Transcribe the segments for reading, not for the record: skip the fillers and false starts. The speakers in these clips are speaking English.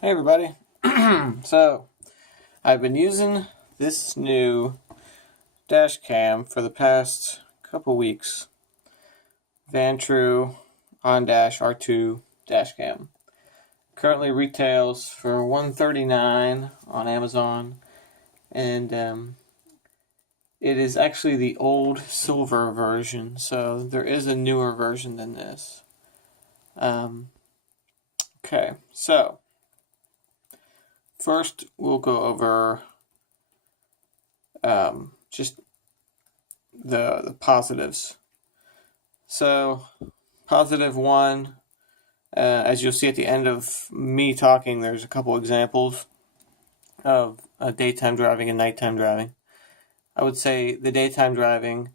Hey everybody. So, I've been using this new dash cam for the past couple weeks. Vantrue OnDash R2 dash cam. Currently retails for $139 on Amazon, and it is actually the old silver version, so there is a newer version than this. Okay, so first we'll go over just the positives. So, positive one, as you'll see at the end of me talking, there's a couple examples of daytime driving and nighttime driving. I would say the daytime driving,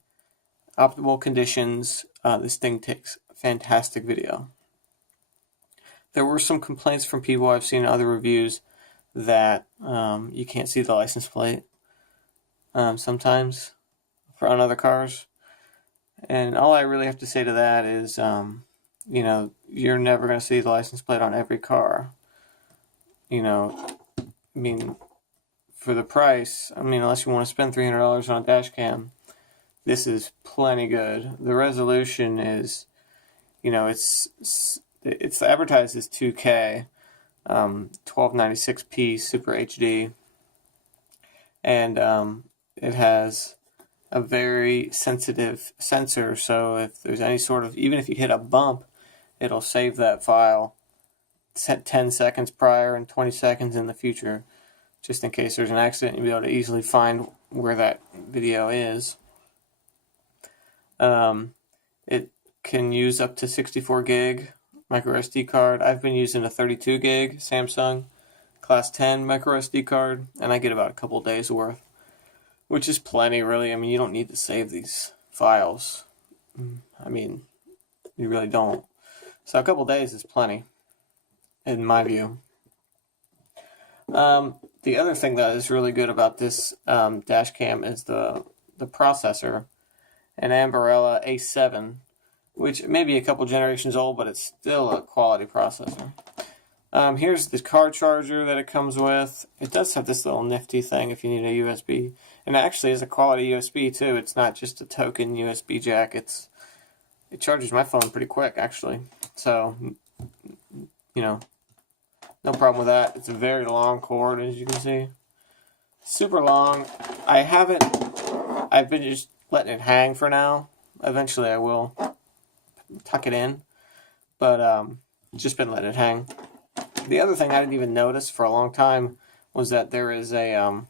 optimal conditions, this thing takes fantastic video. There were some complaints from people I've seen in other reviews that you can't see the license plate sometimes on other cars. And all I really have to say to that is, you're never going to see the license plate on every car. For the price, unless you want to spend $300 on a dash cam, this is plenty good. The resolution is, it's advertised as 2K, 1296p Super HD, and it has a very sensitive sensor, so if there's any sort of, even if you hit a bump, it'll save that file 10 seconds prior and 20 seconds in the future, just in case there's an accident. You'll be able to easily find where that video is. It can use up to 64 gig micro SD card. I've been using a 32 gig Samsung Class 10 micro SD card, and I get about a couple days worth, which is plenty, really. You don't need to save these files. You really don't. So a couple days is plenty, in my view. The other thing that is really good about this dash cam is the processor, an Ambarella A7, which may be a couple generations old, but it's still a quality processor. Here's the car charger that it comes with. It does have this little nifty thing if you need a USB. And it actually is a quality USB too. It's not just a token USB jack. It charges my phone pretty quick, actually. So, no problem with that. It's a very long cord, as you can see. Super long. I've been just letting it hang for now. Eventually I will tuck it in. But, just been letting it hang. The other thing I didn't even notice for a long time was that there is a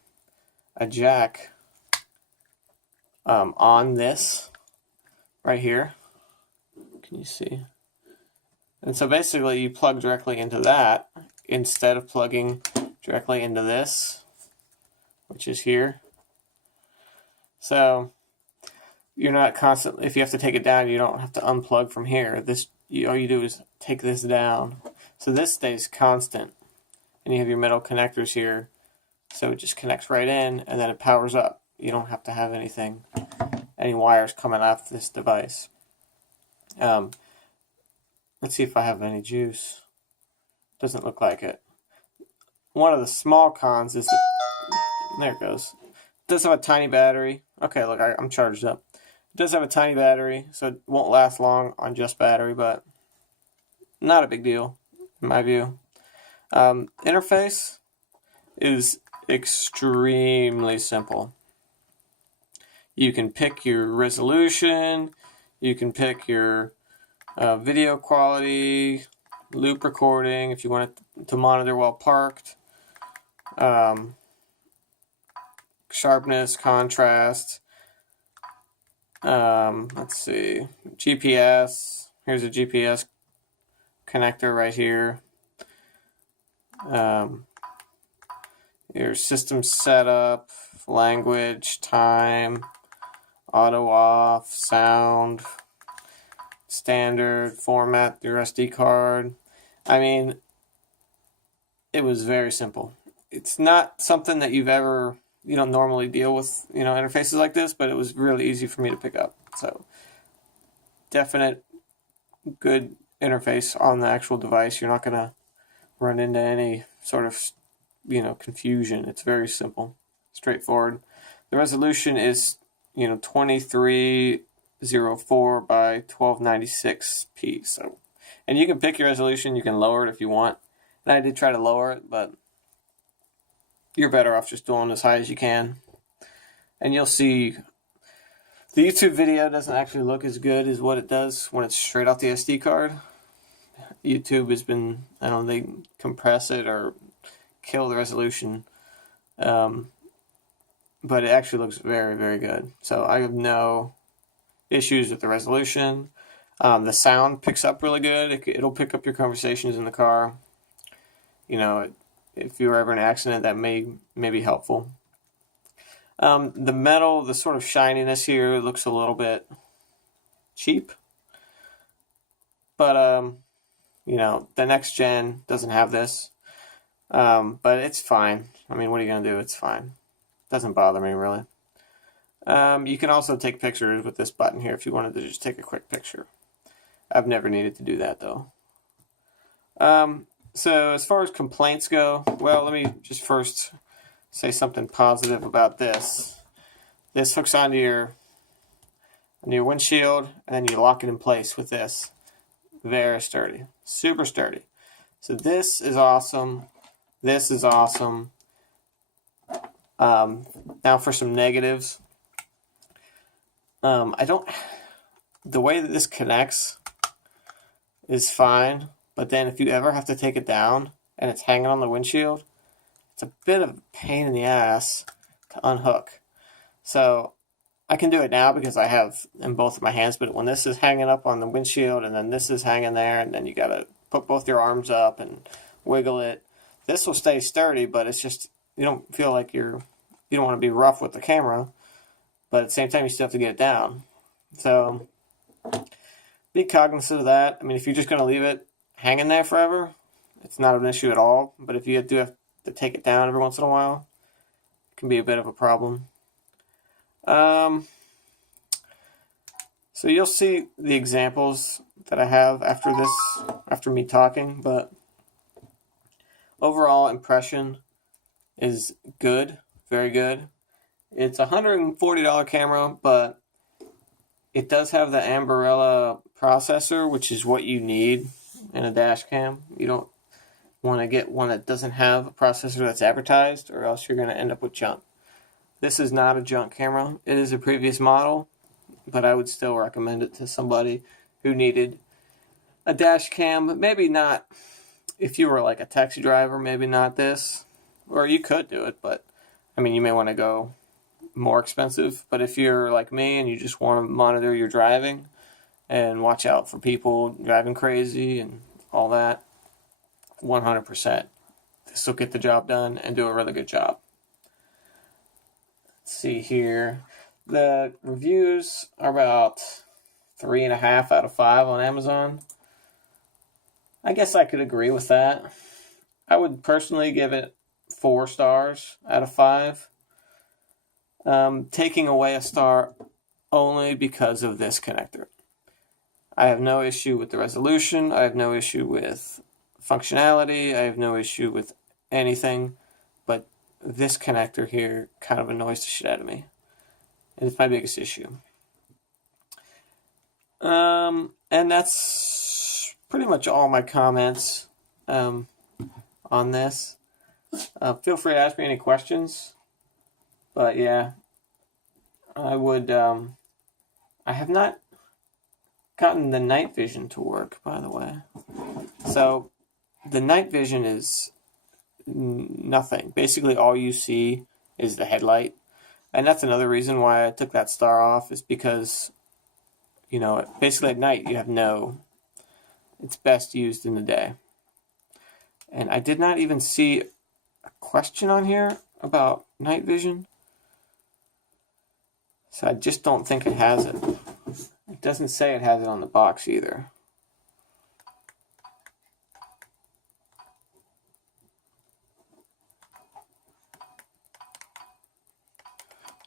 jack on this right here. Can you see? And so basically you plug directly into that instead of plugging directly into this, which is here. So you're not constantly, if you have to take it down, you don't have to unplug from here. All you do is take this down. So this stays constant. And you have your metal connectors here. So it just connects right in, and then it powers up. You don't have to have any wires coming off this device. Let's see if I have any juice. Doesn't look like it. One of the small cons is that, there it goes. It does have a tiny battery. Okay, look, I'm charged up. It does have a tiny battery, so it won't last long on just battery, but not a big deal, in my view. Interface is extremely simple. You can pick your resolution, you can pick your video quality, loop recording if you want it to monitor while parked, sharpness, contrast, let's see, GPS. Here's a GPS connector right here. Your system setup, language, time, auto off, sound, standard, format your SD card. It was very simple. It's not something that you don't normally deal with, interfaces like this, but it was really easy for me to pick up. So, definite good interface on the actual device. You're not going to run into any sort of, confusion. It's very simple, straightforward. The resolution is, 2304 by 1296p. So, and you can pick your resolution. You can lower it if you want. And I did try to lower it, but you're better off just doing as high as you can. And you'll see the YouTube video doesn't actually look as good as what it does when it's straight off the SD card. YouTube has been, they compress it or kill the resolution. But it actually looks very, very good. So I have no issues with the resolution. The sound picks up really good. It'll pick up your conversations in the car. If you were ever in an accident, that may be helpful. The metal, the sort of shininess here looks a little bit cheap. But, the next gen doesn't have this. But it's fine. I mean, what are you going to do? It's fine. Doesn't bother me, really. You can also take pictures with this button here if you wanted to just take a quick picture. I've never needed to do that, though. So as far as complaints go, well, let me just first say something positive about this. This hooks onto your windshield, and then you lock it in place with this. Very sturdy. Super sturdy. So this is awesome. This is awesome. Now for some negatives. The way that this connects is fine, but then if you ever have to take it down and it's hanging on the windshield, it's a bit of a pain in the ass to unhook. So I can do it now because I have in both of my hands, but when this is hanging up on the windshield and then this is hanging there and then you gotta put both your arms up and wiggle it, this will stay sturdy, but it's just, you don't feel like you don't want to be rough with the camera, but at the same time you still have to get it down. So be cognizant of that. I mean, if you're just going to leave it hanging there forever, it's not an issue at all, but if you do have to take it down every once in a while, it can be a bit of a problem. So you'll see the examples that I have after me talking, but overall impression is good, very good. It's a $140 camera, but it does have the Ambarella processor, which is what you need in a dash cam. You don't want to get one that doesn't have a processor that's advertised, or else you're going to end up with junk. This is not a junk camera. It is a previous model, but I would still recommend it to somebody who needed a dash cam, but maybe not. If you were like a taxi driver, maybe not this. Or you could do it, but I mean, you may want to go more expensive. But if you're like me and you just want to monitor your driving and watch out for people driving crazy and all that, 100%. This will get the job done and do a really good job. Let's see here. The reviews are about 3.5 out of 5 on Amazon. I guess I could agree with that. I would personally give it 4 stars out of 5. Taking away a star only because of this connector. I have no issue with the resolution. I have no issue with functionality. I have no issue with anything. But this connector here kind of annoys the shit out of me. And it's my biggest issue. And that's pretty much all my comments on this. Feel free to ask me any questions. But yeah, I would, I have not gotten the night vision to work, by the way. So the night vision is nothing. Basically all you see is the headlight. And that's another reason why I took that star off, is because, basically at night you have it's best used in the day. And I did not even see a question on here about night vision. So I just don't think it has it. It doesn't say it has it on the box either.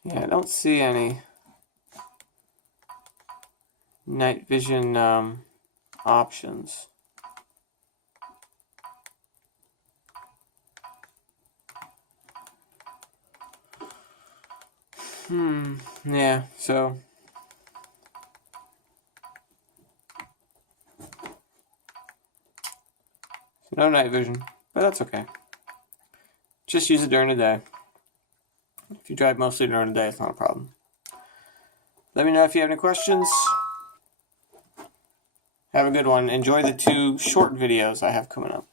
Yeah, I don't see any night vision options. Yeah, so no night vision, but that's okay. Just use it during the day. If you drive mostly during the day, it's not a problem. Let me know if you have any questions. Have a good one. Enjoy the 2 short videos I have coming up.